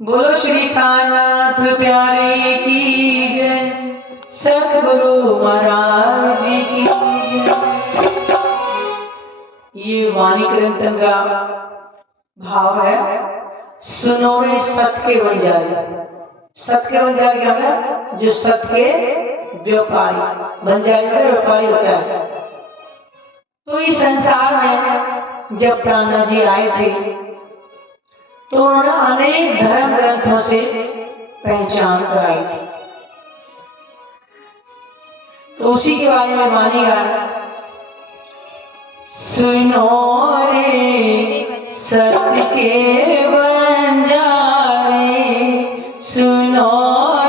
बोलो श्री कान्नाथ प्यारे की जय, सतगुरु महाराज जी की जय। ये वाणी कीर्तन का भाव है, सुनो रे सत के बंजारी। सत के बंजारी क्या है? जो सत के व्यापारी। बंजारी का व्यापारी होता है। तो इस संसार में जब कान्हा जी आए थे तो उन्होंने अनेक धर्म ग्रंथों से पहचान कराई थी। तो उसी के बारे में वाणी गाया, सुनो रे सत्य के बंजारे, सुनो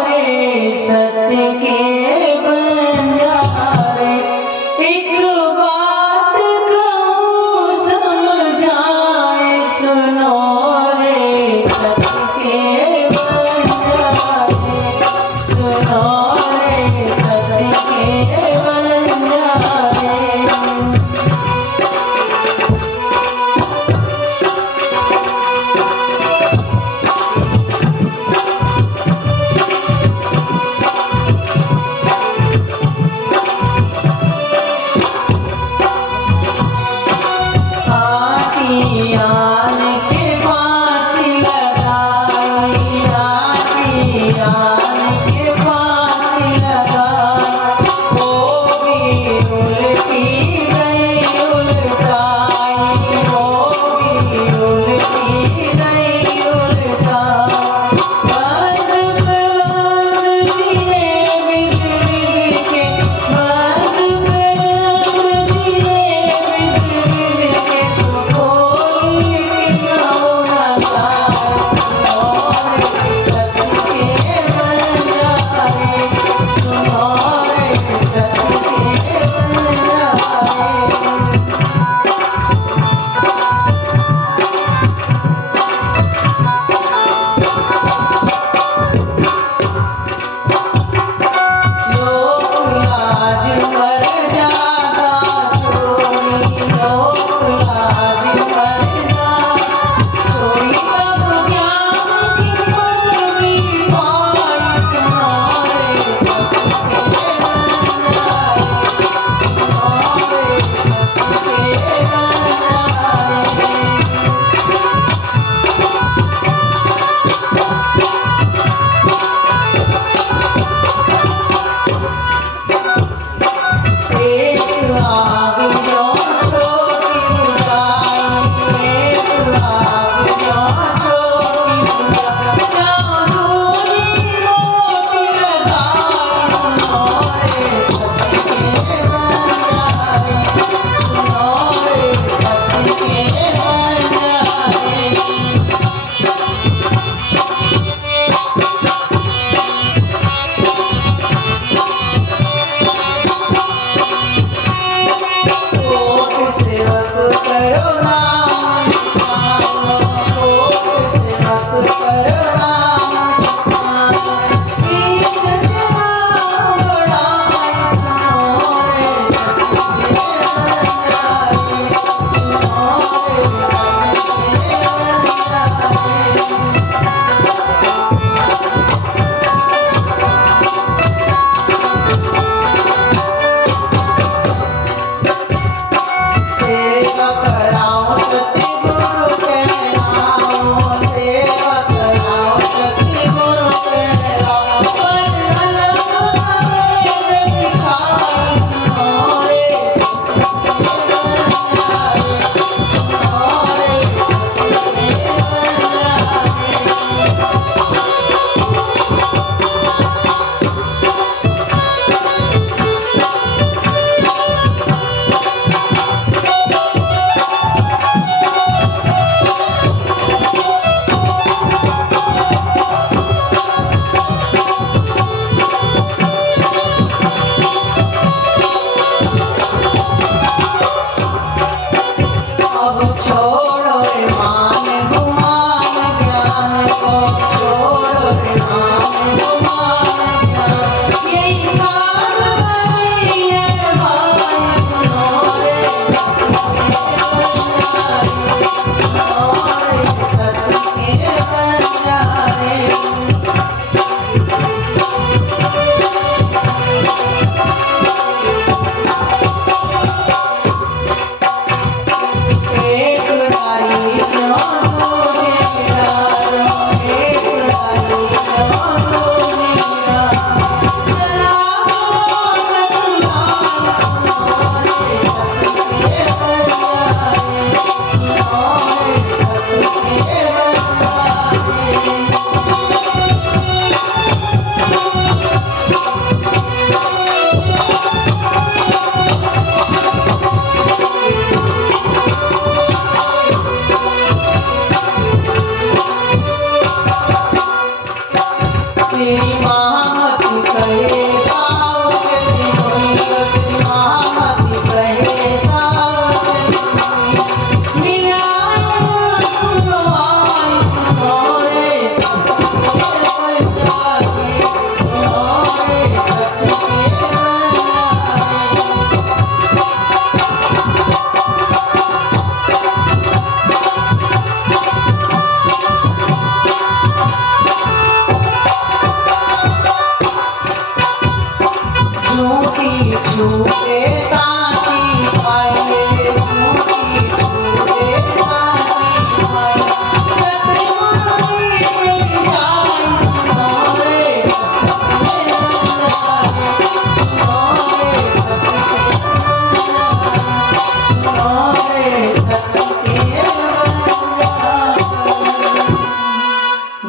रे सत्य के बंजारे, एक बात कहूँ समझाए, सुनो रे सत्य के बंजारे, सुनो रे सत्य के बंजारे।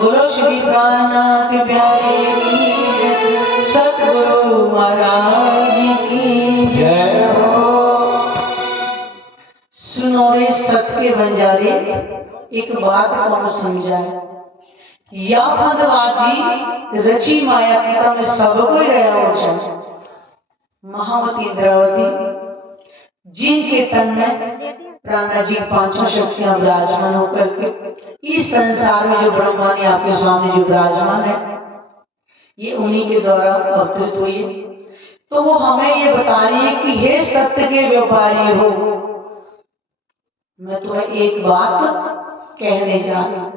बोलो श्री कान्हानाथ प्यारे की जय, सतगुरु महाराज की जय हो। सुनो रे सत के बंजारे, एक बात कौन समझाए, या फंदबाजी रची माया की तम सबको ही रहा हो जाए। महामती इंद्रावती जिनके तन में प्राणा जी पांचों शक्तियां विराजमान होकर के इस संसार में जो ब्रह्मा ने आपके सामने जो विराजमान है, ये उन्हीं के द्वारा अवतरित हुई है। तो वो हमें ये बता रही है कि हे सत्य के व्यापारी हो, मैं तुम्हें एक बात कहने जा रही हूं।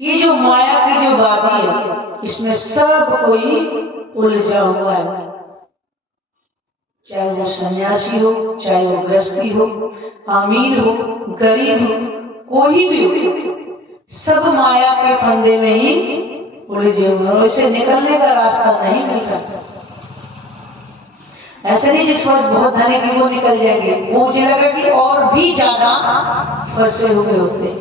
ये जो माया की जो बाजी है, इसमें सब कोई उलझा हुआ है, चाहे वो सन्यासी हो, चाहे वो गृहस्थी हो, अमीर हो, गरीब हो, कोई भी हो, सब माया के फंदे में ही उलझे हुए हैं। इससे निकलने का रास्ता नहीं मिलता। ऐसे नहीं जिस वक्त बहुत धनी की वो निकल जाएंगे, मुझे लगा कि और भी ज्यादा फंसे हुए होते हैं,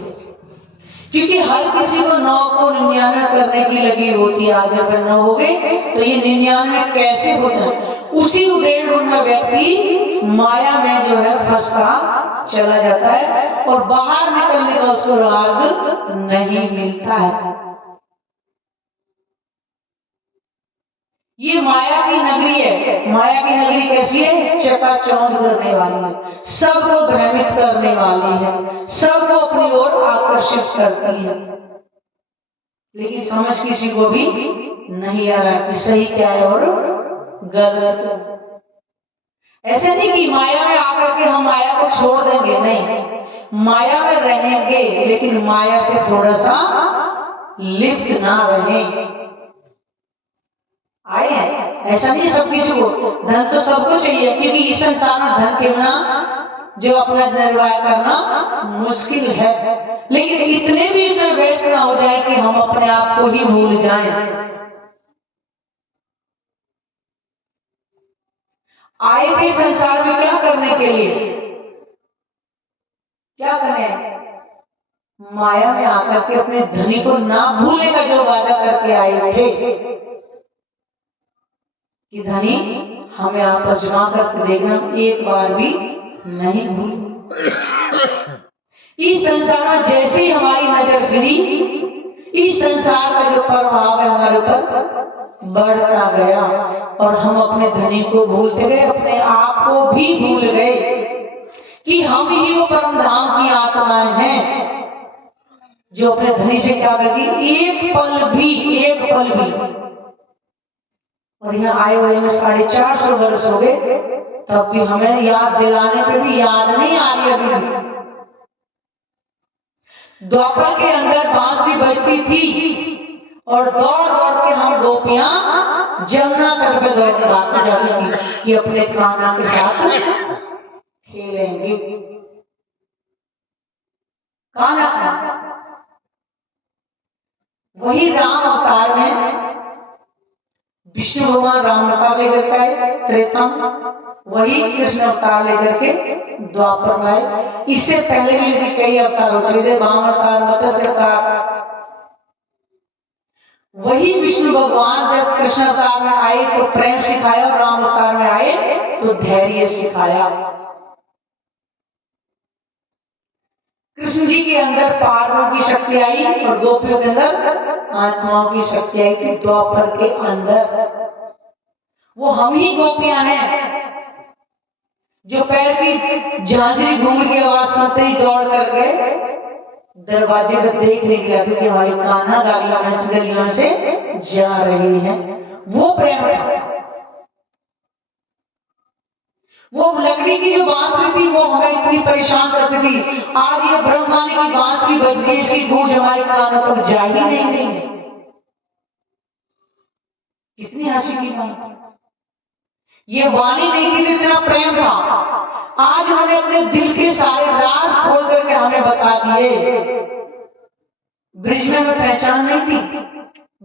क्योंकि हर किसी को 9 को 99 करने की लगी होती है। आगे बढ़ना हो गए तो ये 99 कैसे होता है, उसी उदेड़ में व्यक्ति माया में जो है फंसता चला जाता है और बाहर निकलने का उसको मार्ग नहीं मिलता है। ये माया की नगरी है। माया की नगरी कैसी है? चकाचौंध करने वाली है, सबको भ्रमित करने वाली है, सबको अपनी ओर आकर्षित करती है, लेकिन समझ किसी को भी नहीं आ रहा कि सही क्या है और गलत। ऐसे नहीं कि माया में आकर के हम माया को छोड़ देंगे, नहीं, माया में रहेंगे लेकिन माया से थोड़ा सा लिप्त ना रहें। आए हैं ऐसा नहीं सब किसी को, धन तो सबको चाहिए, क्योंकि इस संसार में धन के बिना जो अपना निर्वाह करना मुश्किल है, लेकिन इतने भी इसमें व्यस्त ना हो जाए कि हम अपने आप को ही भूल जाएं। आए थे संसार में क्या करने के लिए? क्या करें? माया में आकर के अपने धनी को ना भूलने का जो वादा करके आए थे कि धनी हमें आप आजमा करके देखना, एक बार भी नहीं भूल। इस संसार में जैसे ही हमारी नजर गिरी, इस संसार का जो प्रभाव है हमारे ऊपर बढ़ता गया और हम अपने धनी को भूलते गए, अपने आप को भी भूल गए कि हम ही वो परम धाम की आत्माएं हैं जो अपने धनी से क्या करती, एक पल भी। और यहाँ आए हुए में 450 वर्ष हो गए, तब भी हमें याद दिलाने पे भी याद नहीं आ रही अभी। द्वापर के अंदर बांसुरी बजती थी और दौड़ दौड़ के हम गोपियां जमुना तट पे दौड़ के भागती जाती थी कि अपने कान्हा के साथ खेलेंगे। कान्हा वही राम अवतार में विष्णु भगवान राम अवतार लेकर के आए त्रेता, वही कृष्ण अवतार लेकर के द्वापर में आए। इससे पहले भी कई अवतार हो चुके, जैसे वामन अवतार, मत्स्य अवतार। वही विष्णु भगवान जब कृष्ण अवतार में आए तो प्रेम सिखाया, और राम अवतार में आए तो धैर्य सिखाया। कृष्ण जी के अंदर पारों की शक्ति आई और गोपियों के अंदर आत्माओं की शक्ति आई थी। द्वापर के अंदर वो हम ही गोपियां हैं जो पैर की झांझरी घूम की आवाज सुनते ही दौड़ कर गए दरवाजे पर देख नहीं गया कि हमारी कान्हा गलियों से जा रही है। वो प्रेम था। वो लकड़ी की जो बांसुरी थी वो हमें इतनी परेशान करती थी, आज ये ब्रह्मांड की बांसुरी बज गई, इसकी गूंज हमारे कानों तक जा ही नहीं रही। कितनी हंसी की बात। ये वाणी नहीं थी, इतना प्रेम था। आज उन्होंने अपने दिल के सारे राज खोल करके हमें बता दिए। ब्रिज में हमें पहचान नहीं थी,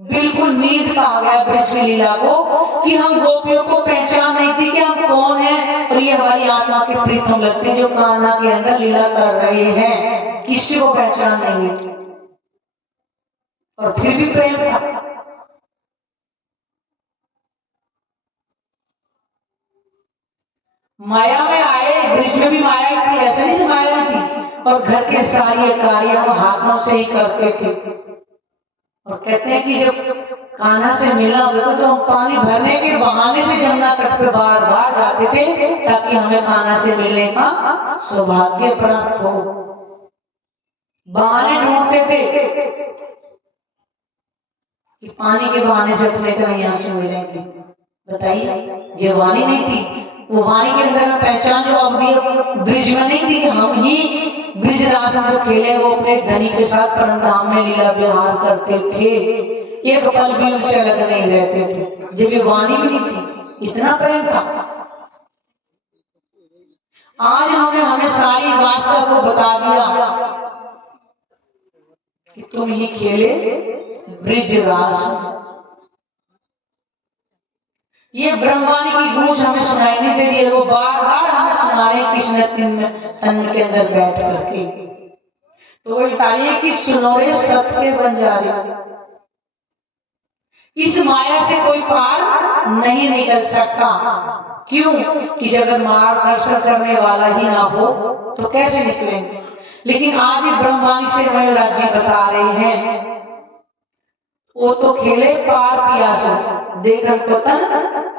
बिल्कुल नींद कहा गया ब्रिज की लीला को कि हम गोपियों को पहचान नहीं थी कि हम कौन हैं, और ये हमारी आत्मा के प्रीतम लगते हैं जो कान्हा के अंदर लीला कर रहे हैं। किसी को पहचान नहीं थी। और फिर भी प्रेम था। माया में आए, ब्रिज में भी माया ही थी, ऐसा नहीं माया ही थी, और घर के सारे कार्य हम हाथों से ही करते थे। और कहते हैं कि जब कान्हा से मिला होता तो हम पानी भरने के बहाने से जमुना तट पे बार बार जाते थे ताकि हमें कान्हा से मिलने का सौभाग्य प्राप्त हो। बहाने ढूंढते थे कि पानी के बहाने से अपने तरह यहाँ से मिलेंगे। बताइए, ये वाणी नहीं थी, वो वाणी के अंदर पहचान जो अवधि ब्रिज में नहीं थी कि हम ही ब्रिज रास में जो खेले वो अपने धनी के साथ परम धाम में लीला विहार करते थे, एक पल भी उनसे अलग नहीं रहते थे। जब ये वाणी भी नहीं थी, इतना प्रेम था। आज उन्होंने हमें सारी वास्तव को बता दिया कि तुम ही खेले ब्रिज रास। ये ब्रह्मवाणी की गूंज हमें सुनाई नहीं दे रही है, वो बार बार हमें सुना रहे कृष्ण तन के अंदर बैठ करके। तो वो बताइए कि सुनोरे सबके बन जा रहे, इस माया से कोई पार नहीं निकल सकता। क्यों? कि जब मार्गदर्शन करने वाला ही ना हो तो कैसे निकलेंगे। लेकिन आज ही ब्रह्मवाणी से हमें राज्य बता रहे हैं, वो तो खेले पार पियासो देखन पतन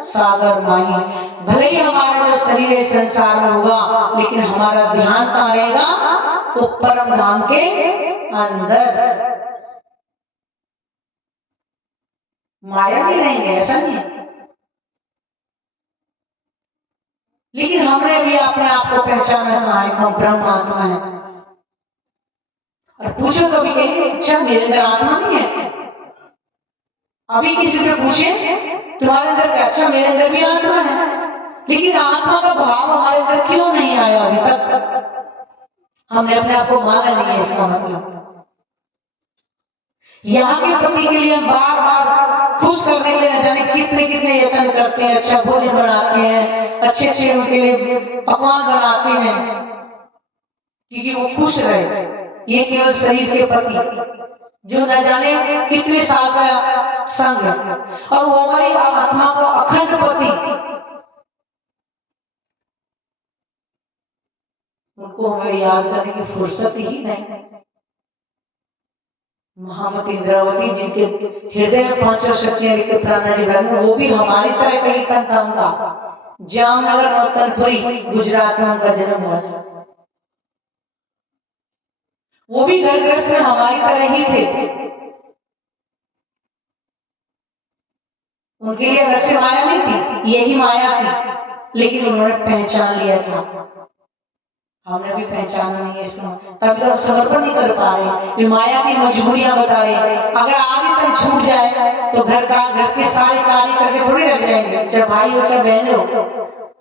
सागर माही। भले ही हमारा जो शरीर है संसार में होगा, लेकिन हमारा ध्यान कहाँ रहेगा? वो परम धाम के अंदर। माया भी रहेंगे ऐसा नहीं, लेकिन हमने भी अपने आप को पहचाना कहाँ है, हम ब्रह्म आत्मा है। और पूछो कभी कहेंगे अच्छा मेरे अंदर आत्मा नहीं है। अभी किसी से पूछे तुम्हारे अंदर क्या? अच्छा मेरे अंदर भी आत्मा है, लेकिन आत्मा का भाव हमारे अंदर क्यों नहीं आया अभी तक? हमने अपने आप को माना नहीं है। इसका मतलब यहाँ के पति के लिए हम बार बार खुश करने के लिए न जाने कितने कितने यत्न करते हैं, अच्छा भोजन बनाते हैं, अच्छे अच्छे उनके लिए पकवान बनाते हैं क्योंकि वो खुश रहे। ये केवल शरीर के प्रति जो न जाने कितने साल का संग है, और वो हमारी आत्मा का अखंड पति, उनको हमें याद करने की फुर्सत ही नहीं। महामती इंद्रावती जिनके हृदय में पांचों शक्तियां लेकर प्राणाजी बने, वो भी हमारी तरह कहीं तन था उनका। जामनगर और तनपुरी गुजरात में उनका जन्म हुआ था। वो भी घर गृहस्थ में हमारी तरह ही थे। उनके लिए अलग से माया नहीं थी, यही माया थी, लेकिन उन्होंने पहचान लिया था। हमने भी पहचाना नहीं है इसको, तब तो समर्पण नहीं कर पा रहे। माया की मजबूरियां बता रहे। अगर आगे तक छूट जाए तो घर के सारे कार्य करके थोड़ी रह जाएंगे, चाहे भाई हो चाहे बहन हो,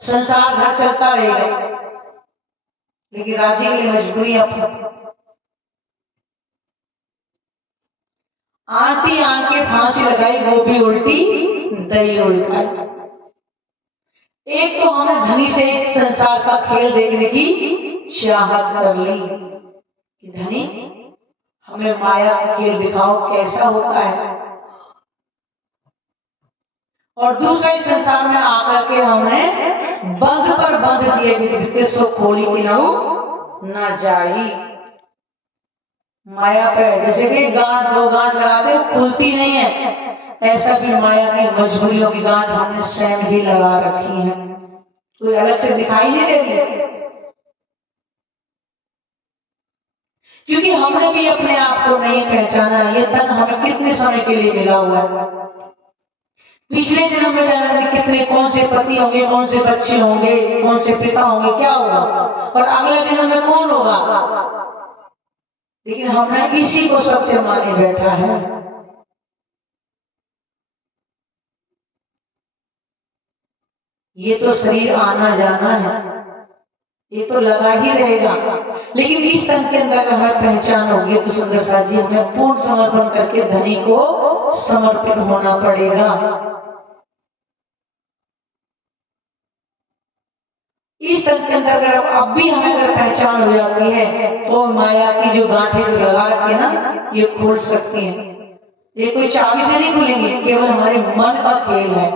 संसार घर चलता रहेगा। लेकिन राज्य की मजबूरियां, आरती आके फांसी लगाई वो भी उल्टी दही उल्टाई। एक तो हमने धनी से इस संसार का खेल देखने की चाहत कर ली कि धनी हमें माया का खेल दिखाओ कैसा होता है, और दूसरे संसार में आकर के हमने बंध पर बंध दिए, सो खोली की न जाई। माया पे जैसे कि गांठ दो गांठ लगाते खुलती नहीं है, ऐसा भी माया की मजबूरियों की गांठ हमने स्वयं ही लगा रखी है, कोई अलग से दिखाई नहीं देती। क्योंकि हमने भी अपने आप को नहीं पहचाना। ये तन हमें कितने समय के लिए मिला हुआ है। पिछले जन्म में जाना कितने कौन से पति होंगे, कौन से बच्चे होंगे, कौन से पिता होंगे, क्या होगा, और अगले जन्म में कौन होगा। लेकिन हमने इसी को सत्य माने बैठा है। ये तो शरीर आना जाना है, ये तो लगा ही रहेगा, लेकिन इस तन के अंदर हमें पहचान होगी तो सुंदर सा जी हमें पूर्ण समर्पण करके धनी को समर्पित होना पड़ेगा। इस तन के अंदर अगर अब भी हमें अगर पहचान हो जाती है तो माया की जो गांठें लगा रखी है ना, ये खोल सकती हैं। ये कोई चाबी से नहीं खुलेंगे, केवल हमारे मन का खेल है।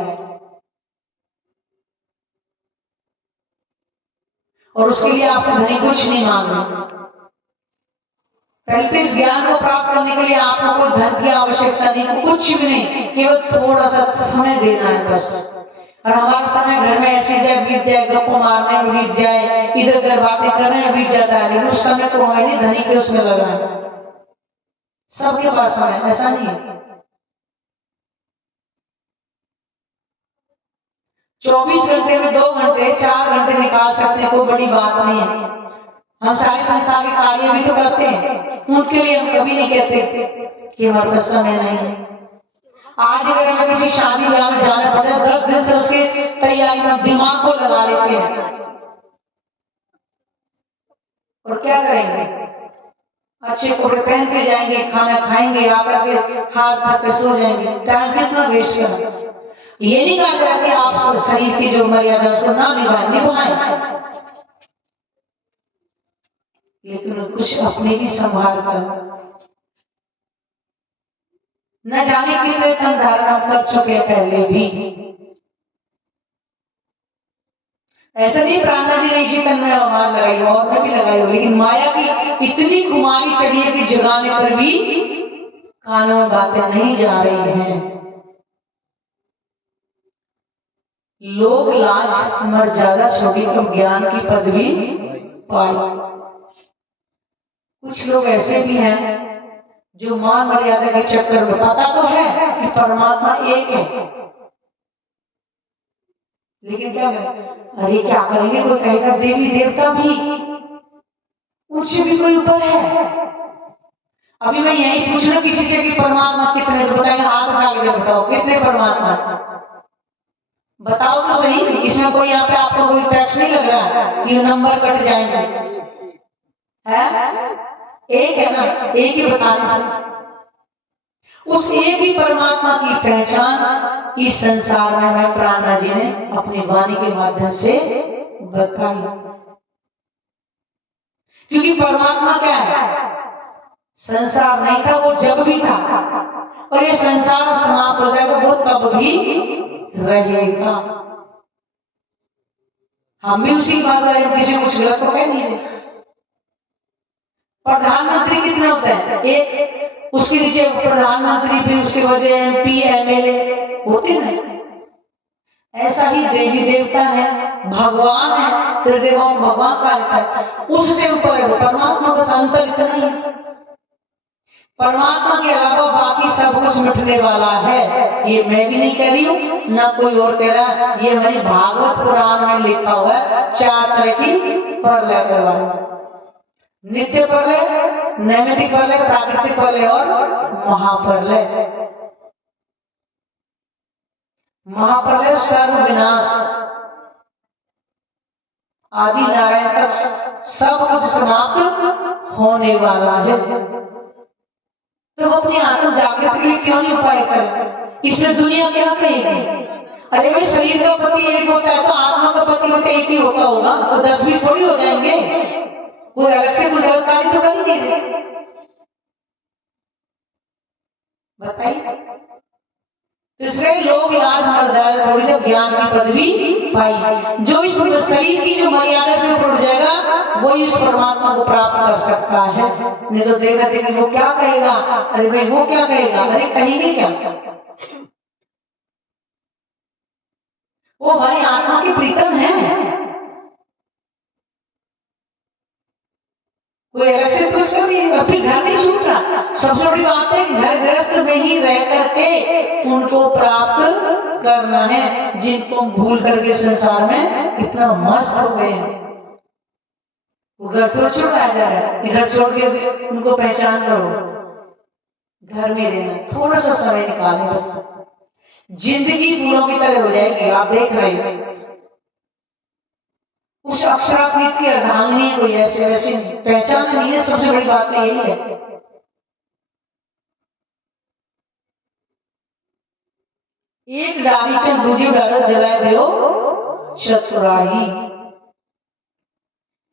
और उसके लिए आपसे धनी कुछ नहीं मांग रहे। पहले तो इस ज्ञान को प्राप्त करने के लिए आपको कोई धन की आवश्यकता नहीं, कुछ भी नहीं, केवल थोड़ा सा समय देना है बस। और हमारा समय घर में ऐसे जाए बीत जाए, गप्पो मारने में बीत जाए, इधर उधर बातें करने में बीत जाता है, लेकिन उस समय को हमें नहीं धनी के उसमें लगा है। सबके पास समय ऐसा नहीं है। 24 घंटे में 2 घंटे 4 घंटे निकाल सकते हैं, कोई बड़ी बात नहीं है। हम सारे संसार के कार्य भी तो करते हैं, उनके लिए हम कभी नहीं कहते कि हमारे पास समय नहीं है। आज अगर हमें किसी शादी ब्याह में जाना पड़े, 10 दिन से उसके तैयारी में दिमाग को लगा लेते हैं, और क्या करेंगे? अच्छे कपड़े पहन के जाएंगे, खाना खाएंगे, आकर के हाथ थक के सो जाएंगे। टाइम कितना वेस्ट करना। ये नहीं कहा जाए कि आप शरीर की जो मर्यादा उसको ना निभाएं, लेकिन कुछ अपने भी संभाल कर। न जाने कितने तन धारण कर चुके पहले भी। ऐसा नहीं प्राणा जी ने इसी तन में आवाज लगाई, और में भी लगाई हो, लेकिन माया की इतनी खुमारी चढ़ी है कि जगाने पर भी कानों में बातें नहीं जा रही हैं। लोग लाज मर्यादा छोटी तो ज्ञान की पदवी पाई। कुछ लोग ऐसे भी हैं जो मान मर्यादा के चक्कर में, पता तो है कि परमात्मा एक है, लेकिन क्या करें? अरे क्या करेंगे? कोई कहेगा देवी देवता भी, उनसे भी कोई ऊपर है। अभी मैं यही पूछना किसी से कि परमात्मा कितने, बताएंगे हाथ उठा के बताओ कितने परमात्मा, बताओ तो सही। इसमें कोई यहाँ पे आपको कोई टैक्स नहीं लग रहा कि नंबर कट जाएंगे, है? एक है ना, एक ही बता रहे। उस एक ही परमात्मा की पहचान इस संसार में मैं प्राणा जी ने अपनी वाणी के माध्यम से बताई। क्योंकि परमात्मा क्या है? संसार नहीं था वो जब भी था, और ये संसार समाप्त हो जाएगा वो तब भी रहेगा। हम भी उसी बात है, किसी कुछ गलत तो कह नहीं रहे। प्रधानमंत्री कितने होते हैं? एक, उसके नीचे प्रधानमंत्री, फिर उसके वजह MP MLA होते नहीं। ऐसा ही देवी देवता है, भगवान है, त्रिदेवों भगवान का है, उससे ऊपर है परमात्मा का अंतर इतना ही। परमात्मा के अलावा बाकी सब कुछ मिटने वाला है। ये मैं भी नहीं कह रही हूँ, ना कोई और कह रहा है, ये हमारी भागवत पुराण में लिखा हुआ है। 4 तरह की प्रलय करवाए, नित्य प्रलय, नैमित्तिक प्रलय, प्राकृतिक प्रलय और महाप्रलय। महाप्रलय सर्व विनाश, आदि नारायण तक सब कुछ समाप्त होने वाला है। तो हम अपनी आत्म जागृति के लिए क्यों नहीं उपाय करें? इसमें दुनिया क्या कहेगी? अरे भाई शरीर का पति एक होता है तो आत्मा का पति तो एक ही होता होगा, तो 10-20 थोड़ी हो जाएंगे। कोई अलग से गुंडलकारी तो कर ही नहीं रहे, बताइए। इसलिए लोग लाज मर्यादा थोड़ी जब ज्ञान की पदवी पाई, जो इस शरीर की जो मर्यादा से ऊपर जाएगा वो इस परमात्मा को प्राप्त कर सकता है। नहीं तो देखा देखी वो क्या कहेगा, अरे भाई वो क्या कहेगा, अरे कहेंगे क्या? वो हमारी आत्मा के प्रीतम है, कोई अलग से कुछ कर नहीं, अपनी घर नहीं छूट रहा। सबसे बड़ी बात है घर ग्रस्त में ही रह करके उनको प्राप्त करना है, जिनको हम भूल करके संसार में इतना मस्त हो गए हैं। वो घर तो छोड़ा जा रहा है, घर छोड़ के उनको पहचान करो, घर में रहना, थोड़ा सा समय निकालें बस, जिंदगी फूलों की तरह हो जाएगी। आप देख रहे हैं उस अक्षरातीत की अर्धांगिनी कोई ऐसे वैसे पहचान नहीं है। सबसे बड़ी बात तो यही है। एक डाली से दूसरी डाली जलाए दो चतुराई,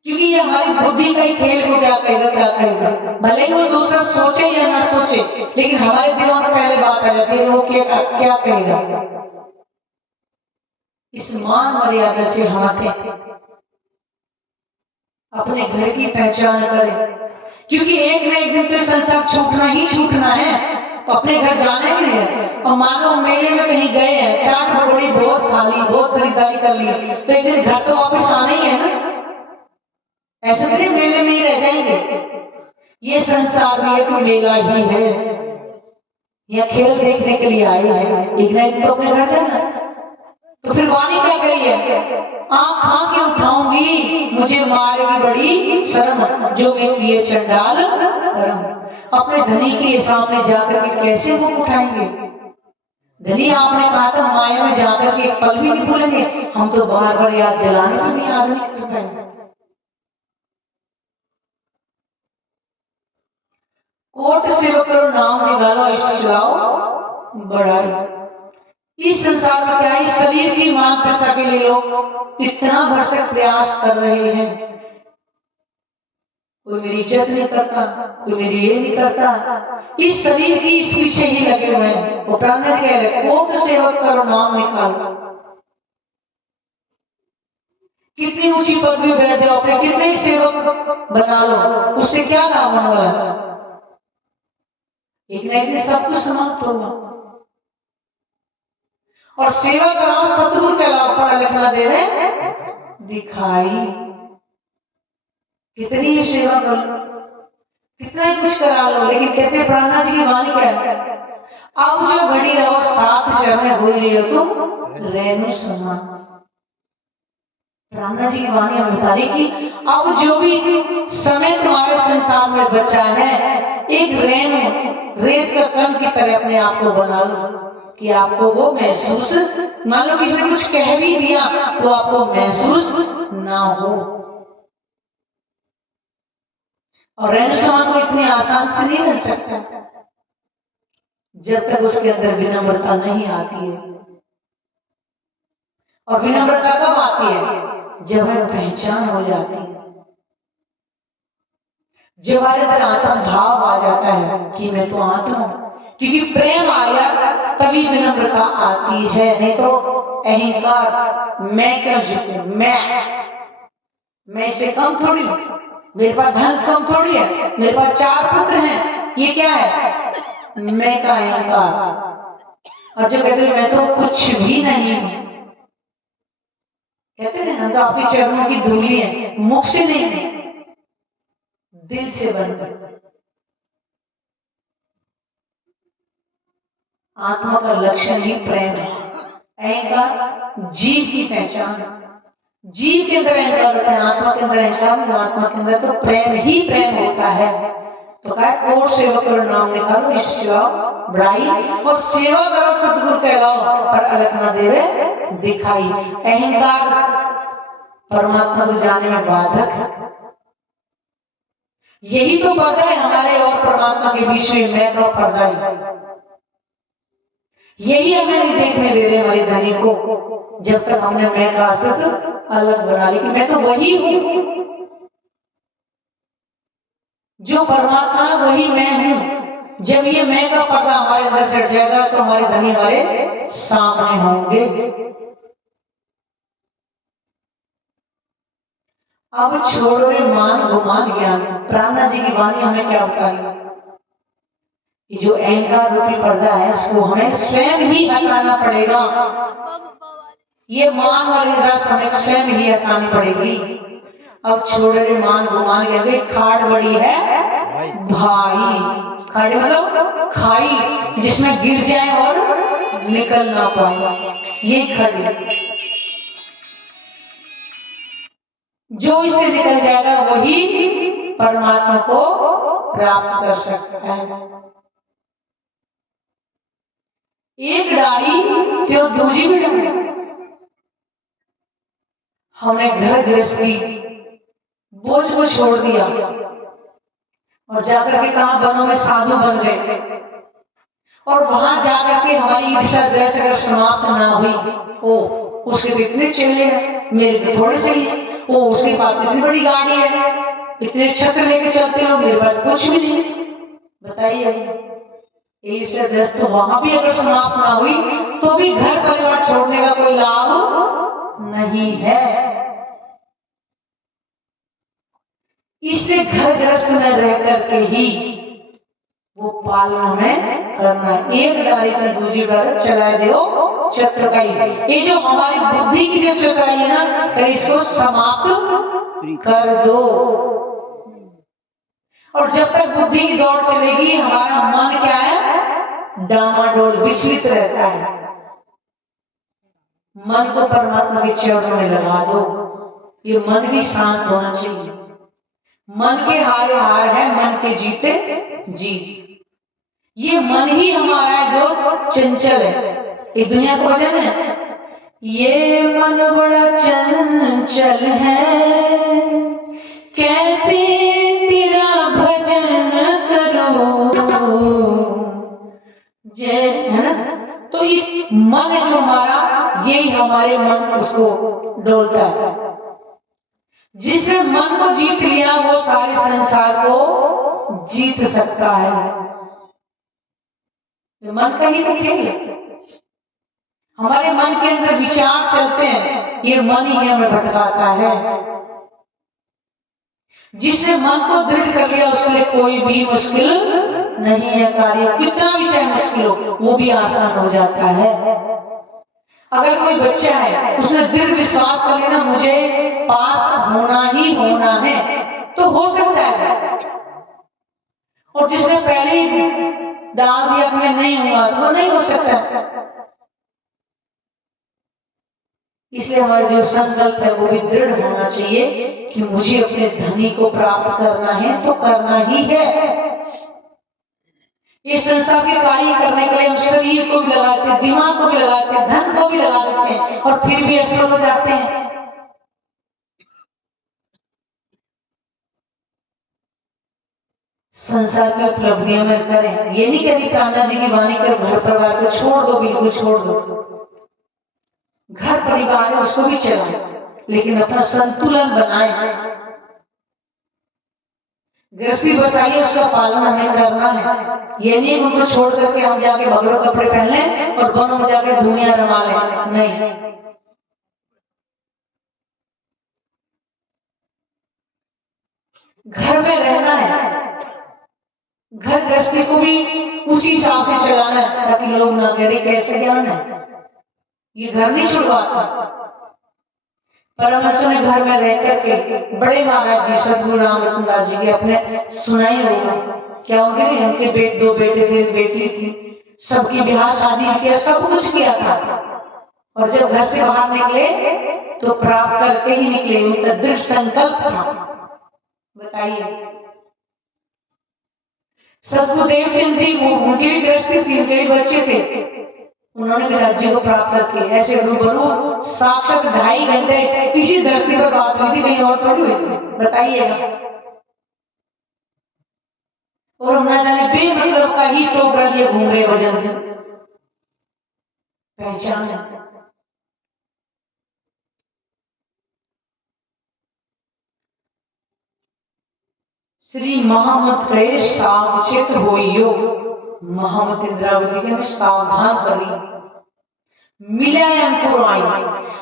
क्योंकि ये हमारी बुद्धि का ही खेल को क्या कहेगा क्या कहेगा, भले ही वो दूसरा सोचे या ना सोचे, लेकिन हमारे दिमाग में पहले बात आ जाती है वो क्या कहेगा। इस मान मर्यादा से हटे, अपने घर की पहचान करें, क्योंकि एक न एक दिन तो संसार छूटना ही छूटना है, तो अपने घर जाना ही है। और मानो मेले में कहीं गए हैं, चाट पकौड़ी बहुत खा ली, बहुत खरीदारी कर ली, तो एक दिन घर तो वापस आना ही है ना। ऐसे नहीं मेले में ही रह जाएंगे। ये संसार भी एक मेला ही है, यह खेल देखने के लिए आए हैं, एक न एक तो अपने घर जाना। तो फिर वाणी क्या कही है, आंख खा के उठाऊंगी, मुझे मारेगी बड़ी शर्म, जो मैं किए चंडाल कर्म। अपने धनी के सामने जाकर के कैसे मुख उठाएंगे। धनी आपने कहा था माया में जाकर के एक पल भी नहीं भूलेंगे, हम तो बार बार याद दिलाने पर भी याद नहीं कर पाएंगे। कोट से करो नाम निकालो, इष्ट चलाओ बड़ाई। इस संसार में क्या है, शरीर की मांग प्रथा के लिए लोग इतना भरसक प्रयास कर रहे हैं। कोई मेरी इज्जत नहीं करता, कोई मेरी ये नहीं करता, इस शरीर की इस पीछे ही लगे हुए हैं। वो प्राण कह रहे कोट सेवक करो नाम निकालो। कितनी ऊंची पदवी बैठ जाओ, फिर कितने सेवक बना लो, उससे क्या लाभ होने वाला। एक न एक दिन सब कुछ समाप्त होगा। और सेवा कराओ सतगुरु के अलावा, पढ़ा लिखना दे रहे दिखाई। कितनी ही सेवा कर लो, कितना ही कुछ करा लो, लेकिन कहते प्राणा जी की वाणी क्या है, अब जो घड़ी रहो साथ चरण हो रही हो तुम रेणु समान। प्राणा जी की वाणी हमें बता रही कि अब जो भी समय तुम्हारे संसार में बचा है, एक रेणु रेत का कण की तरह अपने आप को बना लो, कि आपको वो महसूस, मान लो किसी ने कुछ कह भी दिया तो आपको महसूस ना हो। और रेणु समान को इतनी आसान से नहीं रह सकता जब तक उसके अंदर विनम्रता नहीं आती है। और विनम्रता कब आती है, जब हमें पहचान हो जाती है, जब हमारे अंदर आत्म भाव आ जाता है कि मैं तो आत्मा हूं। क्योंकि प्रेम आया तभी विनम्रता आती है, नहीं तो अहंकार, मैं क्यों झुकूं, मैं से कम थोड़ी हूं, मेरे पास धन कम थोड़ी है, मेरे पास 4 पुत्र हैं, ये क्या है, मैं का अहंकार। और जो कहते हैं मैं तो कुछ भी नहीं हूं, कहते हैं हम तो आपके चरणों की धूली है, मुख से नहीं दिल से बनकर। आत्मा का लक्षण ही प्रेम है। अहंकार जीव की पहचान, जीव के अंदर अहंकार होता है, आत्मा के अंदर अहंकार, आत्मा के अंदर तो प्रेम ही प्रेम होता है। तो कहा कोट सेवा करो नाम निकालो, इष्ट चलाओ बड़ाई, और सेवा करो सतगुरु कहलाओ, पर अलग न देवे दिखाई। अहंकार परमात्मा को जाने में बाधक है, यही तो पर्दा है हमारे और परमात्मा के बीच में, मैं का पर्दा ही। यही हमें नहीं देखने दे रहे हमारी धनी को, जब तक हमने मैं का अस्तित्व अलग बना ली कि मैं तो वही हूं, जो परमात्मा वही मैं हूं। जब ये मैं का पर्दा हमारे अंदर से हट जाएगा तो हमारे धनी हमारे सामने होंगे। अब छोड़ो रे मान गुमान ज्ञान। प्राणा जी की वाणी हमें क्या बता रही है, जो अहंकार रूपी पर्दा है इसको हमें स्वयं ही हटाना पड़ेगा। ये मान वाली रस हमें स्वयं ही हटानी पड़ेगी। अब छोड़ रे मान गुमान, जैसे खाड़ बड़ी है भाई, खाड़ी मतलब खाई जिसमें गिर जाए और निकल ना पाए, ये खड़ी। जो इससे निकल जाएगा वही परमात्मा को प्राप्त कर सकता है। एक डाली क्यों दूजी भी डाली। हमने घर गृहस्थी बोझ को छोड़ दिया और जाकर के कहा वनों में साधु बन गए, और वहां जाकर के हमारी ईर्ष्या द्वेष अगर समाप्त ना हुई, ओ उसके तो इतने चेले हैं, मेरे तो थोड़े से ही है, ओ उसके पास इतनी बड़ी गाड़ी है, इतने छत्र लेके चलते हो, मेरे पास कुछ भी नहीं। बताइए इससे दृष्ट तो वहां भी अगर समाप्त ना हुई तो भी घर परिवार छोड़ने का कोई लाभ नहीं है। इसलिए घर गृहस्थ में रह करके ही वो पालना में करना, एक डाली का दूसरी डाली चलाए दो चक्रकाई। ये जो हमारी बुद्धि की जो चक्राई है ना, तो इसको समाप्त कर दो। और जब तक बुद्धि की दौड़ चलेगी हमारा मन क्या है, डामाडोल विचलित रहता है। मन को परमात्मा के चरणों में लगा दो। ये मन भी शांत होना चाहिए। मन के हारे हार है, मन के जीते जीत। ये मन ही हमारा है जो चंचल है। एक दुनिया का वजन है, ये मन बड़ा चंचल है, कैसे तेरा भजन करूं, जय है ना। तो इस मन है जो हमारा, यही हमारे मन उसको डोलता है। जिसने मन को जीत लिया वो सारे संसार को जीत सकता है। मन का ही तो खेल है। हमारे मन के अंदर विचार चलते हैं, ये मन ही हमें भटकाता है। जिसने मन को दृढ़ कर लिया उसके लिए कोई भी मुश्किल नहीं है। कार्य कितना भी चाहे मुश्किल हो वो भी आसान हो जाता है। अगर कोई बच्चा है उसने दृढ़ विश्वास कर लिया ना मुझे पास होना ही होना है, तो हो सकता है। और जिसने पहले ही डाल दिया मैं नहीं हुआ तो वो नहीं हो सकता। इसलिए हमारा जो संकल्प है वो भी दृढ़ होना चाहिए कि मुझे अपने धनी को प्राप्त करना है तो करना ही है। इस संसार के कार्य करने के लिए हम शरीर को भी लगाते हैं, दिमाग को भी लगाते हैं, धन को भी लगा देते हैं और फिर भी असफल हो जाते हैं। संसार की उपलब्धियों में करें, ये नहीं कह रही कान्हा जी की वाणी कर घर परिवार को छोड़ दो, बिल्कुल छोड़ दो। घर परिवार है उसको भी चलाएं, लेकिन अपना संतुलन बनाएं। गृहस्थी बसाइए, उसका पालन हमें करना है। ये नहीं उनको छोड़ करके हम जाके भगवा कपड़े पहन लें और वनों में जाके दुनिया रमा लें, नहीं। घर में रहना है, घर गृहस्थी को भी उसी हिसाब से चलाना है ताकि लोग ना कहें कैसे ज्ञान है, ये घर नहीं छुड़वाता। परमहंस ने घर में रह करके बड़े महाराज जी सदगुरु रामकृष्णदास जी के अपने सुनाई होगा क्या होंगे, उनके दो बेटे थे, बेटी थी, सबकी ब्याह शादी किया, सब कुछ किया था। और जब घर से बाहर निकले तो प्राप्त करके ही निकले, उनका दृढ़ संकल्प था। बताइए सदगुरुदेव चंद जी उनकी भी गृहस्थी थी, उनके भी बच्चे थे, उन्होंने भी राज्य को प्राप्त करके ऐसे रूबरू साक्षात 2.5 घंटे इसी धरती पर बात हुई थी, कहीं और थोड़ी हुई थी, बताइएगा। और हम ना जाने बेमतलब का ही टोकरा लिए घूम रहे भजन पहचान है। श्री महामत कहे सावचेत होइयो, महामत इंद्रावती के में सावधान करी, मिला अंकुर आई।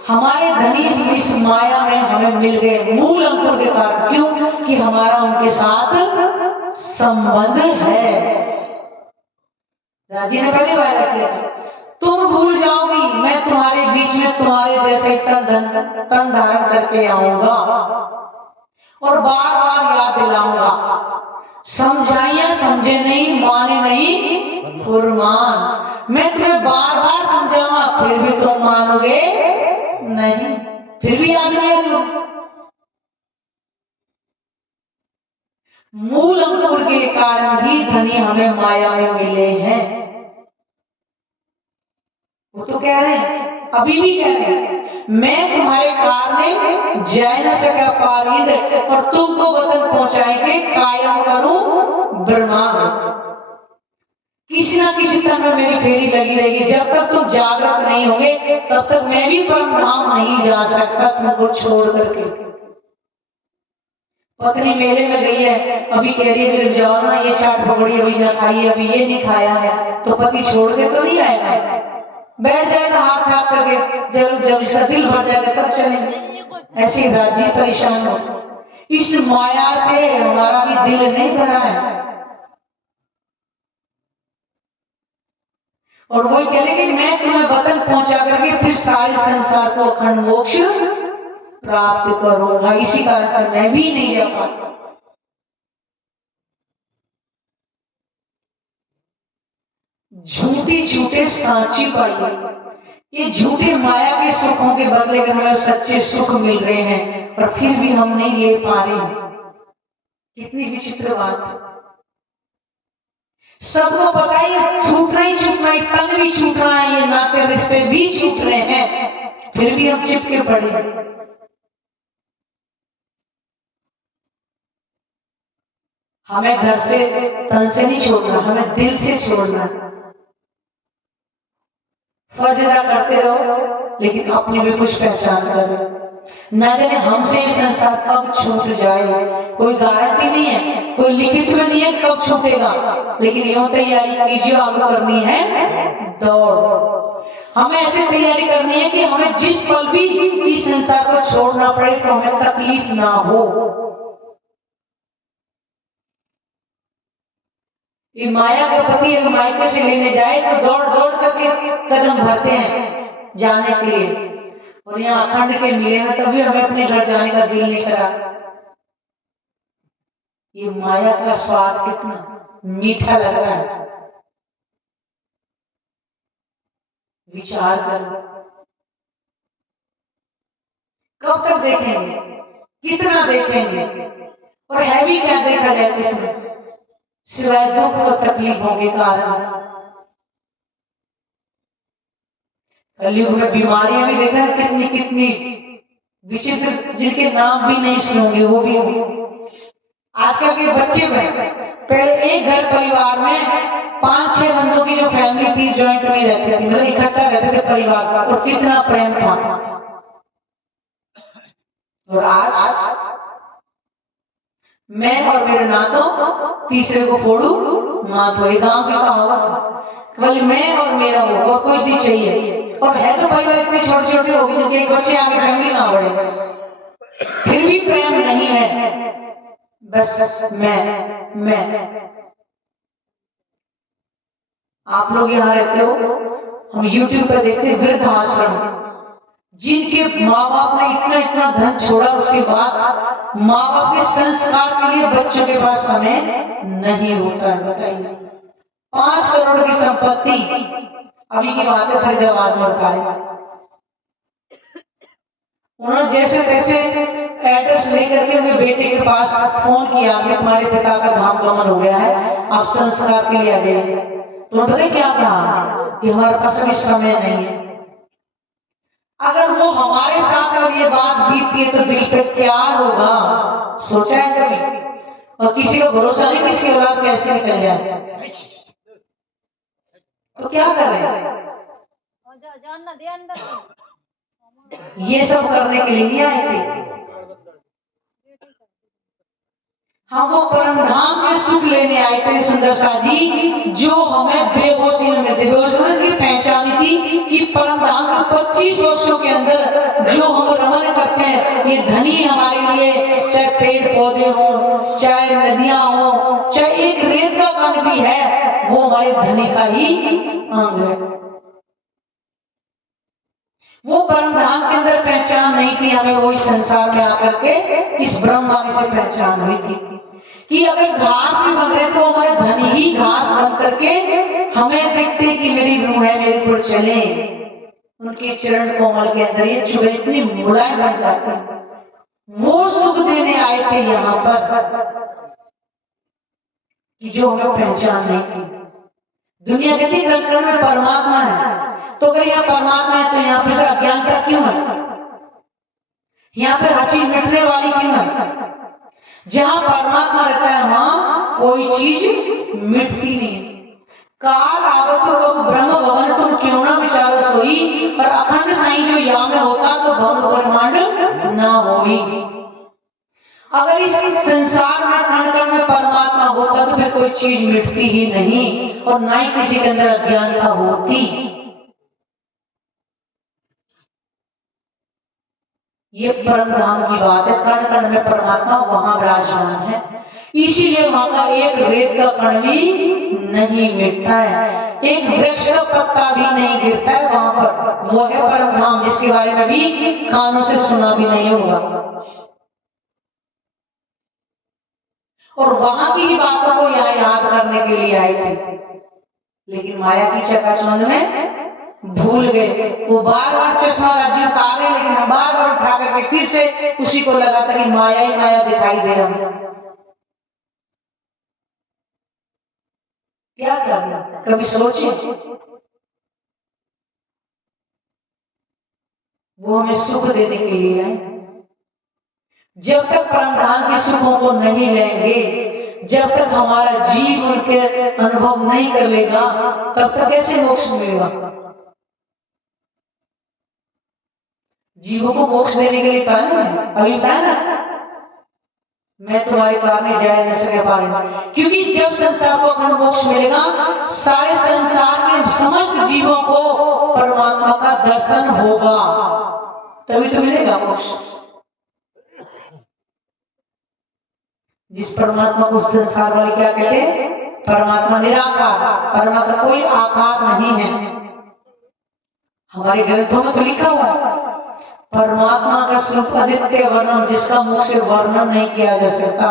हमारे धनी इस माया में हमें मिल गए मूल अंकुर के कारण, क्यों कि हमारा उनके साथ संबंध है। राजी ने पहले वायदा किया था, तुम भूल जाओगी मैं तुम्हारे बीच में तुम्हारे जैसे तन धारण करके आऊंगा और बार बार याद दिलाऊंगा। समझाइया समझे नहीं, माने नहीं फुरमान। मैं तुम्हें बार बार समझाऊंगा फिर भी तुम मानोगे नहीं, फिर भी याद नहीं आएगा। मूल अंकुर के कारण ही धनी हमें माया में मिले हैं। वो तो कह रहे हैं, अभी भी कह रहे हैं, मैं तुम्हारे कारण जाय न सका पारिंद और तुमको वतन पहुंचाएंगे कायम करूं ब्रह्मांड। किसी ना किसी तरह में मेरी फेरी लगी रहेगी। जब तक तुम जागृत नहीं होंगे तब तक मैं भी परम धाम नहीं जा सकता तुमको छोड़ करके। पत्नी मेले में गई है, अभी कह रही है मेरे जाओ ना ये चाट पकड़ी अभी ना खाई, अभी ये नहीं खाया है, तो पति छोड़ के तो नहीं आएगा, बैठ जाएगा हाथ थाक करके, जब जब इसका दिल भर जाएगा तब चलेंगे। ऐसे राजी परेशान हो, इस माया से हमारा भी दिल नहीं भरा है। और वही कह कि मैं तुम्हें वतन पहुंचा करके फिर सारे संसार को अखंड मोक्ष प्राप्त करूंगा, इसी कारण से मैं भी नहीं जा पाता। झूठे झूठे सांची पाइए, ये झूठे माया के सुखों के बदले में हमें सच्चे सुख मिल रहे हैं और फिर भी हम नहीं ले पा रहे हैं। कितनी विचित्र बात है। सबको पता है छूटना ही छूटना है, तन भी छूटना है, ये नाते रिश्ते भी छूट रहे हैं, फिर भी हम चिपके पड़े हैं। हमें घर से तन से नहीं छोड़ना, हमें दिल से छोड़ना। फर्ज अदा करते रहो लेकिन अपनी भी कुछ पहचान करो, न जाने हमसे संसार कब छूट जाए, कोई गारंटी नहीं है, कोई लिखित में नहीं है कब छूटेगा, लेकिन यूं तैयारी कीजिए, आगे करनी है दौड़। हमें ऐसे तैयारी करनी है कि हमें जिस पल भी इस संसार को छोड़ना पड़े तो हमें तकलीफ ना हो। ये माया के प्रति एक मायके से लेने जाए तो दौड़ दौड़ करके कदम भरते हैं जाने के लिए, और यहाँ अखंड के मिले हैं तभी हमें अपने घर जाने का दिल नहीं करा। ये माया का स्वाद कितना मीठा लग रहा है, विचार करो। कब तक देखेंगे, कितना देखेंगे, और है भी क्या देखा जाए इसमें, सिवाय दुख और तकलीफों के कारण। कलयुग में बीमारियां भी देखा है कितनी कितनी विचित्र, जिनके नाम भी नहीं सुनोगे वो भी। आजकल के बच्चे में पहले एक घर परिवार में 5-6 बंदों की जो फैमिली थी, ज्वाइंट में रहती थी, मतलब इकट्ठा रहते थे परिवार का, और कितना प्रेम था। और आज मैं और मेरे नातो तीसरे को फोड़ू मात हो, गांव की कहावत, केवल मैं और मेरा हो और कोई नहीं चाहिए। और है तो परिवार इतने छोटे छोटे हो गए जिनके बच्चे आगे फैमिली ना बढ़े, फिर भी प्रेम नहीं है, बस मैं। आप लोग यहाँ रहते हो, हम YouTube पर देखते हैं वृद्ध आश्रम, जिनके माँ बाप ने इतना इतना धन छोड़ा, उसके बाद माँ बाप के संस्कार के लिए बच्चों के पास समय नहीं होता है। बताइए, 5 करोड़ की संपत्ति, अभी की बात है फरीदाबाद में उठाए, उन्होंने जैसे तैसे एड्रेस लेकर के उनके बेटे के पास फोन किया कि तुम्हारे पिता का धाम गमन हो गया है, आप संस्कार के लिए आ गए। तो उन्होंने क्या कहा कि हमारे पास अभी समय नहीं है। अगर वो हमारे साथ अगर ये बात बीतती है तो दिल पे क्या होगा, सोचा है कभी? और किसी को भरोसा नहीं किसकी औलाद कैसे निकल जाए, तो क्या कर रहे हैं? ये सब करने के लिए नहीं आए थे, हम वो परम धाम के सुख लेने आए थे सुंदरता जी, जो हमें बेहोशी में थे। बेहोशी की पहचानी थी कि परम धाम के 25 वर्षों के अंदर जो हम रमन करते हैं, ये धनी हमारे लिए, चाहे पेड़ पौधे हो, चाहे नदियां हो, चाहे एक रेत का कण भी है, वो हमारे धनी का ही अंग है। वो परम धाम के अंदर पहचान नहीं थी हमें, वो इस संसार में आकर के इस ब्रह्मवाणी से पहचान हुई थी कि अगर घास भी बन रहे तो हमारे धनी ही घास बन करके हमें देखते कि मेरी रूह है, मेरे पर चले, उनके चरण कोमल के अंदर ये चुभे इतनी मुलायम बन जाती, वो सुख देने आए थे यहाँ पर कि जो हमें पहचान नहीं थी। दुनिया कहती कण में परमात्मा है, तो अगर यहाँ परमात्मा है तो यहाँ पर अज्ञानता क्यों है, यहाँ पर हर चीज मिटने वाली क्यों है? जहाँ परमात्मा रहता है वहां कोई चीज मिटती नहीं। काल आवत तो ब्रह्म भवन तुम क्यों ना विचारो सोई, और अखंड साई जो यहाँ में होता तो भवन ब्रह्मांड ना होई। अगर इस संसार में कण कण में परमात्मा होता तो फिर कोई चीज मिटती ही नहीं और ना ही किसी के अंदर अज्ञानता होती। ये परम धाम की बात है, कण कण में परमात्मा वहां विराजमान है, इसीलिए वहां का एक रेत का कण भी नहीं मिटता है, एक वृक्ष का पत्ता भी नहीं गिरता है वहां पर। वो है परम धाम, जिसके बारे में भी कानों से सुना भी नहीं होगा। और वहां की ही बातों को यहाँ याद करने के लिए आए थे, लेकिन माया की चकाचौंध में भूल गए। वो बार बार चश्मा राज्य उतारे, लेकिन हम बार बार उठा करके फिर से उसी को लगा था कि माया ही माया दिखाई दे रहा। क्या करना, कभी सोचिए। वो हमें सुख देने के लिए है। जब तक परमधाम के सुखों को नहीं लेंगे, जब तक हमारा जीव उनके अनुभव नहीं कर लेगा, तब तक कैसे मोक्ष मिलेगा। जीवों को मोक्ष देने के लिए कहा ना, अभी बताया ना, मैं तुम्हारे कारण जा न सके पारे, क्योंकि जब संसार को अपना मोक्ष मिलेगा, सारे संसार के समस्त जीवों को परमात्मा का दर्शन होगा, तभी तो मिलेगा मोक्ष। जिस परमात्मा को संसार वाले क्या कहते हैं, परमात्मा निराकार, परमात्मा कोई आकार नहीं है। हमारे ग्रंथों में तो लिखा हुआ है परमात्मा का स्वरूप अद्वितीय वर्णन, जिसका मुख से वर्णन नहीं किया जा सकता।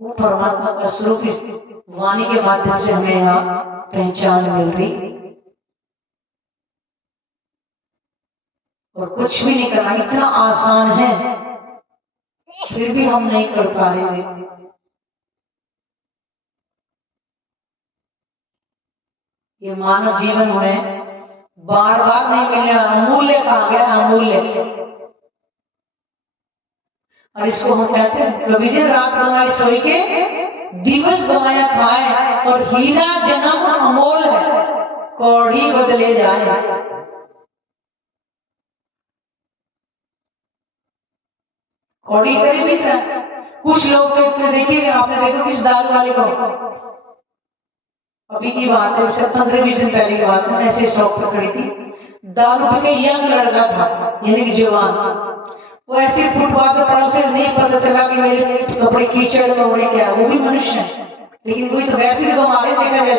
वो परमात्मा का स्वरूप वाणी के माध्यम से हमें यहाँ पहचान मिल रही, और कुछ भी नहीं करना, इतना आसान है, फिर भी हम नहीं कर पा रहे हैं। ये मानव जीवन में बार बार नहीं मिलने, अमूल्य कहा गया, अमूल्य। और इसको हम कहते हैं, कभी दिन रात गवाई सोई के दिवस गवाया खाए, और हीरा जन्म अमोल है, कौड़ी बदले जाए। कौड़ी करीब इतना, कुछ लोग तो इतने देखिए, आपने देखो किस दारू वाले को, अभी की बात है, उससे 15-20 दिन पहले की बात है, मैं ऐसे स्टॉक पर खड़ी थी, दारू पी के यंग लड़का था, यानी कि जवान, वो ऐसे फुटपाथ पर पड़ा, उसे नहीं पता चला कि मेरे कपड़े कीचड़ में उड़े क्या, वो भी मनुष्य है, लेकिन कोई तो वैसे ही हमारे देखा गया।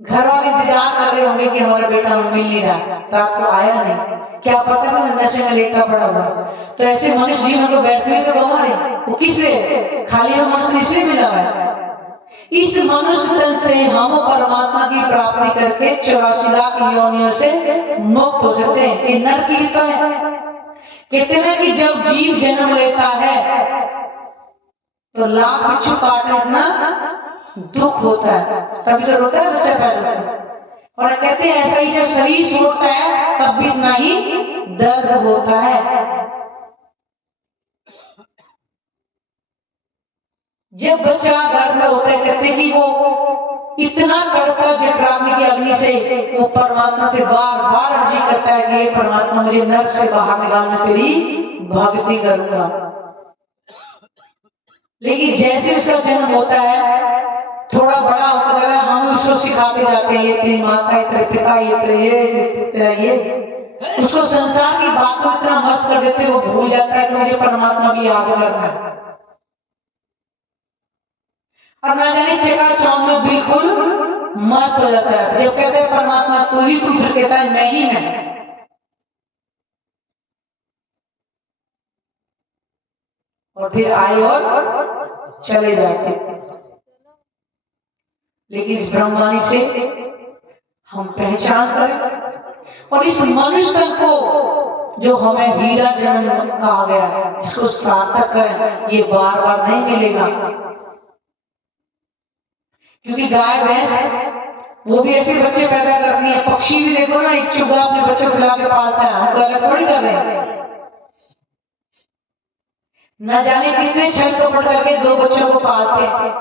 घर वाले इंतजार कर रहे होंगे कि हमारा बेटा मिल नहीं रहा, रात को आया नहीं, क्या पता मैं नशे में लेटा पड़ा हुआ। तो ऐसे मनुष्य जीवन को बैठे हुए तो गवा रहे, वो किस लिए, खाली हम मनुष्य इसलिए मिला है। इस मनुष्य तन से हम परमात्मा की प्राप्ति करके 84 लाख योनियों से मुक्त हो सकते हैं। ये नर की कृपा है। कहते हैं कि जब जीव जन्म लेता है तो लाख बिच्छू काटने इतना दुख होता है, तभी तो रोता है बच्चा पैदा होता है। और कहते हैं ऐसा ही जब शरीर छोड़ता है तब भी इतना ही दर्द होता है। जब बच्चा गर्भ में होता है, कहते कि वो इतना करता जठराग्नि की अग्नि से, वो परमात्मा से बार बार अर्जी करता है कि परमात्मा मुझे नर्क से बाहर निकालना, तेरी भक्ति करूंगा। लेकिन जैसे उसका जन्म होता है, थोड़ा बड़ा होता है, हम उसको सिखाते जाते हैं, ये तेरी माता, ये तेरे पिता, ये उसको संसार की बातों इतना मस्त कर देते हैं, वो भूल जाता है कि मुझे परमात्मा की याद करना है। और ना जाने चकाचौंध में बिल्कुल मस्त हो जाता है। जब कहते हैं परमात्मा तू ही तू, फिर कहता है मैं ही मैं। और फिर आए और चले जाते। लेकिन इस ब्रह्मवाणी से हम पहचान करें और इस मनुष्य तन को जो हमें हीरा जन्म कहा गया है, इसको सार्थक करें। ये बार बार नहीं मिलेगा, क्योंकि गाय भैंस वो भी ऐसे बच्चे पैदा करती है। पक्षी भी देखो ना, एक चुग्गा अपने बच्चे को लाके पालता है, हम तो अलग थोड़ी कर रहे हैं। न जाने कितने छल कपट करके 2 बच्चों को पालते हैं,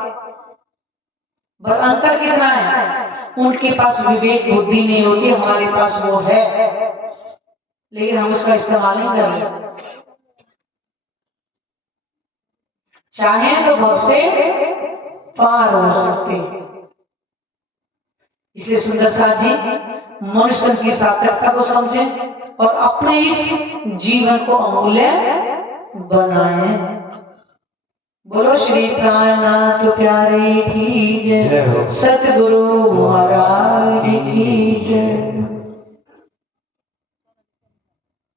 पर अंतर कितना है। उनके पास विवेक बुद्धि नहीं होती, हमारे पास वो है, लेकिन हम उसका इस्तेमाल नहीं कर रहे। चाहे तो भव से पार हो सकते। इसलिए सुंदर साथ जी मनुष्य की सार्थकता को समझें और अपने इस जीवन को अमूल्य बनाएं। बोलो श्री प्राणनाथ प्यारे की जय, सतगुरु महाराज की जय।